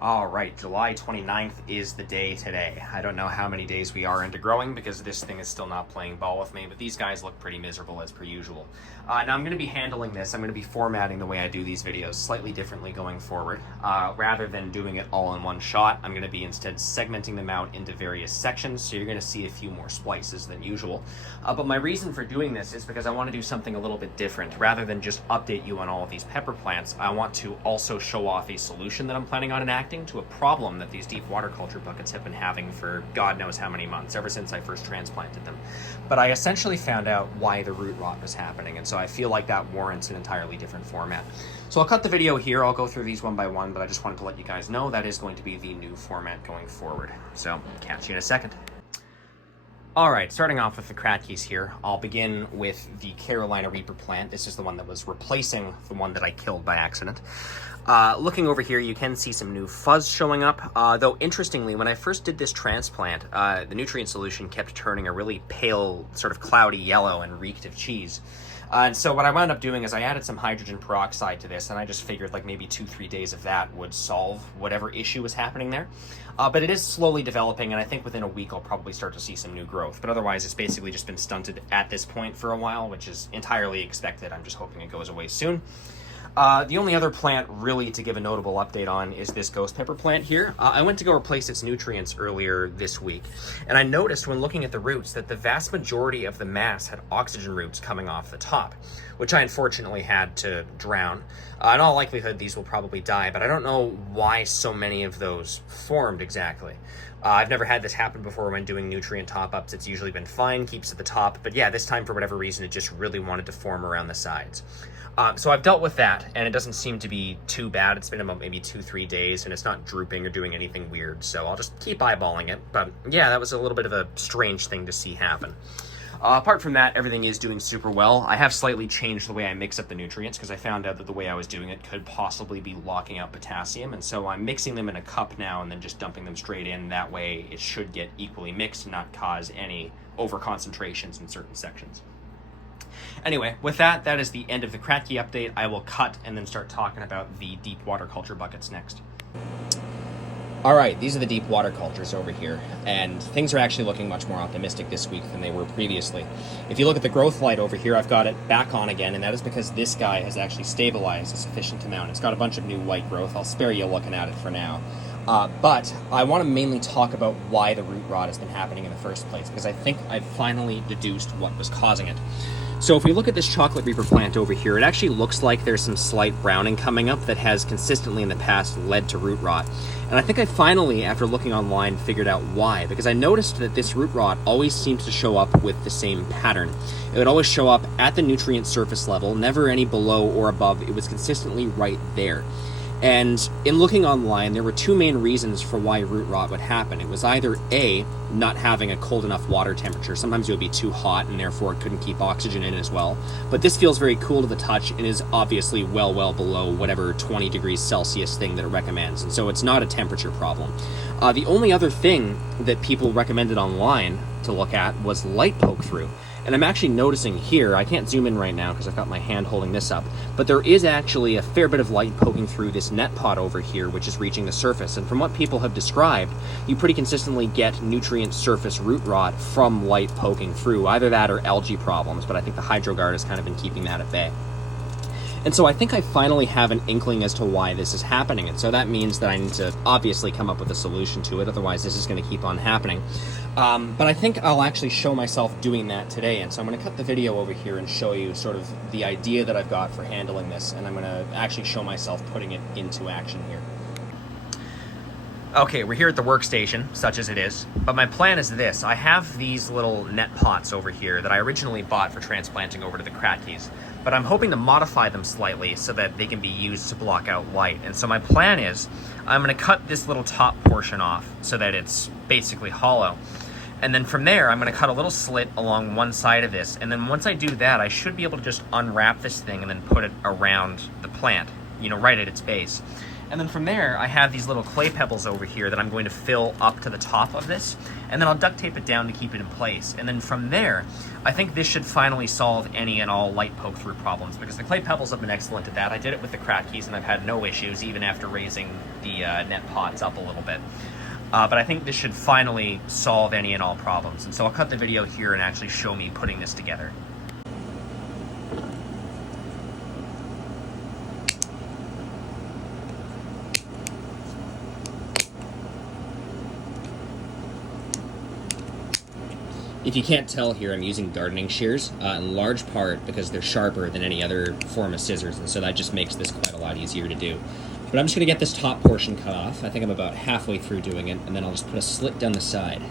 All right, July 29th is the day today. I don't know how many days we are into growing because this thing is still not playing ball with me, but these guys look pretty miserable as per usual. Now I'm going to be handling this. I'm going to be formatting the way I do these videos slightly differently going forward. Rather than doing it all in one shot, I'm going to be instead segmenting them out into various sections, so you're going to see a few more splices than usual. But my reason for doing this is because I want to do something a little bit different. Rather than just update you on all of these pepper plants, I want to also show off a solution that I'm planning on enacting to a problem that these deep water culture buckets have been having for God knows how many months, ever since I first transplanted them. But I essentially found out why the root rot was happening, and so I feel like that warrants an entirely different format. So I'll cut the video here, I'll go through these one by one, but I just wanted to let you guys know that is going to be the new format going forward. So, catch you in a second. Alright, starting off with the Kratkies here, I'll begin with the Carolina Reaper plant. This is the one that was replacing the one that I killed by accident. Looking over here, you can see some new fuzz showing up, though interestingly, when I first did this transplant, the nutrient solution kept turning a really pale, sort of cloudy yellow and reeked of cheese. And so what I wound up doing is I added some hydrogen peroxide to this, and I just figured like maybe 2-3 days of that would solve whatever issue was happening there. But it is slowly developing, and I think within a week I'll probably start to see some new growth. But otherwise, it's basically just been stunted at this point for a while, which is entirely expected. I'm just hoping it goes away soon. The only other plant really to give a notable update on is this ghost pepper plant here. I went to go replace its nutrients earlier this week, and I noticed when looking at the roots that the vast majority of the mass had oxygen roots coming off the top, which I unfortunately had to drown. In all likelihood, these will probably die, but I don't know why so many of those formed exactly. I've never had this happen before when doing nutrient top-ups. It's usually been fine, keeps at the top, but yeah, this time for whatever reason it just really wanted to form around the sides. So I've dealt with that, and it doesn't seem to be too bad. It's been about maybe 2-3 days, and it's not drooping or doing anything weird, so I'll just keep eyeballing it. But yeah, that was a little bit of a strange thing to see happen. Apart from that, everything is doing super well. I have slightly changed the way I mix up the nutrients because I found out that the way I was doing it could possibly be locking out potassium, and so I'm mixing them in a cup now and then just dumping them straight in. That way it should get equally mixed and not cause any over-concentrations in certain sections. Anyway, with that, that is the end of the Kratky update. I will cut and then start talking about the deep water culture buckets next. Alright, these are the deep water cultures over here, and things are actually looking much more optimistic this week than they were previously. If you look at the growth light over here, I've got it back on again, and that is because this guy has actually stabilized a sufficient amount. It's got a bunch of new white growth. I'll spare you looking at it for now. But I want to mainly talk about why the root rot has been happening in the first place, because I think I've finally deduced what was causing it. So if we look at this chocolate reaper plant over here, it actually looks like there's some slight browning coming up that has consistently in the past led to root rot. And I think I finally, after looking online, figured out why, because I noticed that this root rot always seems to show up with the same pattern. It would always show up at the nutrient surface level, never any below or above. It was consistently right there. And in looking online, there were two main reasons for why root rot would happen. It was either A, not having a cold enough water temperature. Sometimes it would be too hot and therefore it couldn't keep oxygen in as well. But this feels very cool to the touch and is obviously well below whatever 20 degrees Celsius thing that it recommends. And so it's not a temperature problem. The only other thing that people recommended online to look at was light poke through. And I'm actually noticing here, I can't zoom in right now because I've got my hand holding this up, but there is actually a fair bit of light poking through this LetPot over here, which is reaching the surface. And from what people have described, you pretty consistently get nutrient surface root rot from light poking through, either that or algae problems, but I think the HydroGuard has kind of been keeping that at bay. And so I think I finally have an inkling as to why this is happening, and so that means that I need to obviously come up with a solution to it, otherwise this is going to keep on happening. But I think I'll actually show myself doing that today, and so I'm going to cut the video over here and show you sort of the idea that I've got for handling this, and I'm going to actually show myself putting it into action here. Okay, we're here at the workstation, such as it is, but my plan is this. I have these little net pots over here that I originally bought for transplanting over to the Kratkies, but I'm hoping to modify them slightly so that they can be used to block out light. And so my plan is I'm going to cut this little top portion off so that it's basically hollow. And then from there, I'm going to cut a little slit along one side of this. And then once I do that, I should be able to just unwrap this thing and then put it around the plant, you know, right at its base. And then from there, I have these little clay pebbles over here that I'm going to fill up to the top of this, and then I'll duct tape it down to keep it in place. And then from there, I think this should finally solve any and all light poke through problems, because the clay pebbles have been excellent at that. I did it with the crack keys and I've had no issues, even after raising the net pots up a little bit. But I think this should finally solve any and all problems. And so I'll cut the video here and actually show me putting this together. If you can't tell here, I'm using gardening shears, in large part because they're sharper than any other form of scissors, and so that just makes this quite a lot easier to do. But I'm just going to get this top portion cut off. I think I'm about halfway through doing it, and then I'll just put a slit down the side.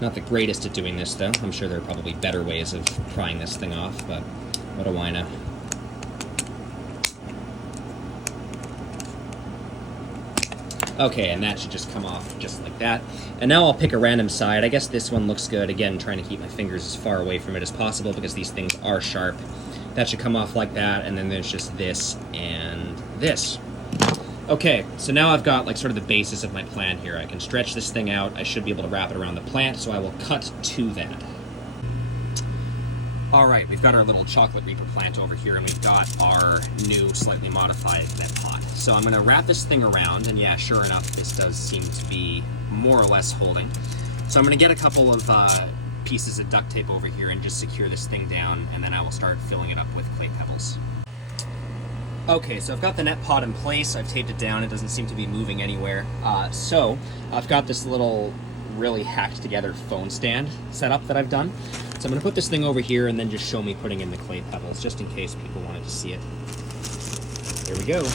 Not the greatest at doing this, though. I'm sure there are probably better ways of prying this thing off, but what do I know? Okay, and that should just come off just like that. And now I'll pick a random side. I guess this one looks good. Again, trying to keep my fingers as far away from it as possible because these things are sharp. That should come off like that, and then there's just this and this. Okay, so now I've got like sort of the basis of my plan here. I can stretch this thing out. I should be able to wrap it around the plant, so I will cut to that. All right, we've got our little chocolate reaper plant over here, and we've got our new, slightly modified net pot. So I'm gonna wrap this thing around, and yeah, sure enough, this does seem to be more or less holding. So I'm gonna get a couple of pieces of duct tape over here and just secure this thing down, and then I will start filling it up with clay pebbles. Okay, so I've got the net pot in place. I've taped it down. It doesn't seem to be moving anywhere. So I've got this little really hacked together phone stand setup that I've done. So I'm going to put this thing over here and then just show me putting in the clay pebbles, just in case people wanted to see it. There we go.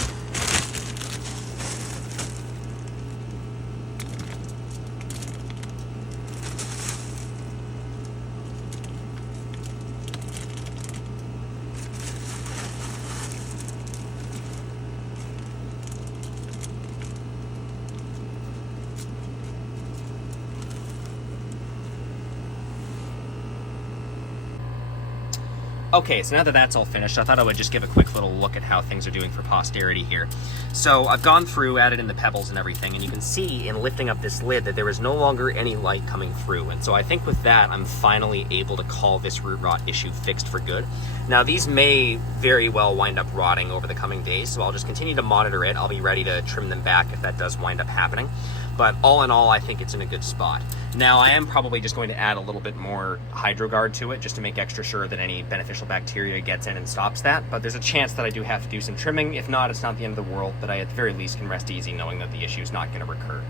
Okay, so now that that's all finished, I thought I would just give a quick little look at how things are doing for posterity here. So I've gone through, added in the pebbles and everything, and you can see in lifting up this lid that there is no longer any light coming through. And so I think with that, I'm finally able to call this root rot issue fixed for good. Now, these may very well wind up rotting over the coming days, so I'll just continue to monitor it. I'll be ready to trim them back if that does wind up happening. But all in all, I think it's in a good spot. Now, I am probably just going to add a little bit more HydroGuard to it just to make extra sure that any beneficial bacteria gets in and stops that. But there's a chance that I do have to do some trimming. If not, it's not the end of the world, but I at the very least can rest easy knowing that the issue is not going to recur.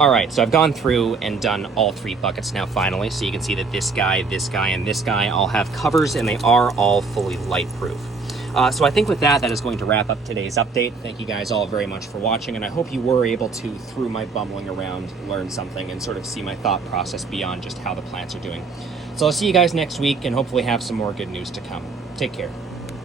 All right, so I've gone through and done all three buckets now finally. So you can see that this guy, and this guy all have covers, and they are all fully light proof. So I think with that, that is going to wrap up today's update. Thank you guys all very much for watching, and I hope you were able to, through my bumbling around, learn something and sort of see my thought process beyond just how the plants are doing. So I'll see you guys next week and hopefully have some more good news to come. Take care.